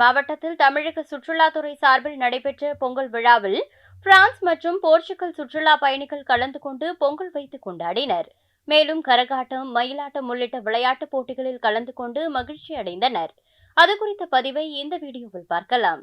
மாவட்டத்தில் தமிழக சுற்றுலாத்துறை சார்பில் நடைபெற்ற பொங்கல் விழாவில் பிரான்ஸ் மற்றும் போர்ச்சுகல் சுற்றுலா பயணிகள் கலந்து கொண்டு பொங்கல் வைத்து கொண்டாடினர். மேலும் கரகாட்டம் மயிலாட்டம் உள்ளிட்ட விளையாட்டுப் போட்டிகளில் கலந்து கொண்டு மகிழ்ச்சி அடைந்தனர் அது குறித்த பதிவை இந்த வீடியோவில் பார்க்கலாம்.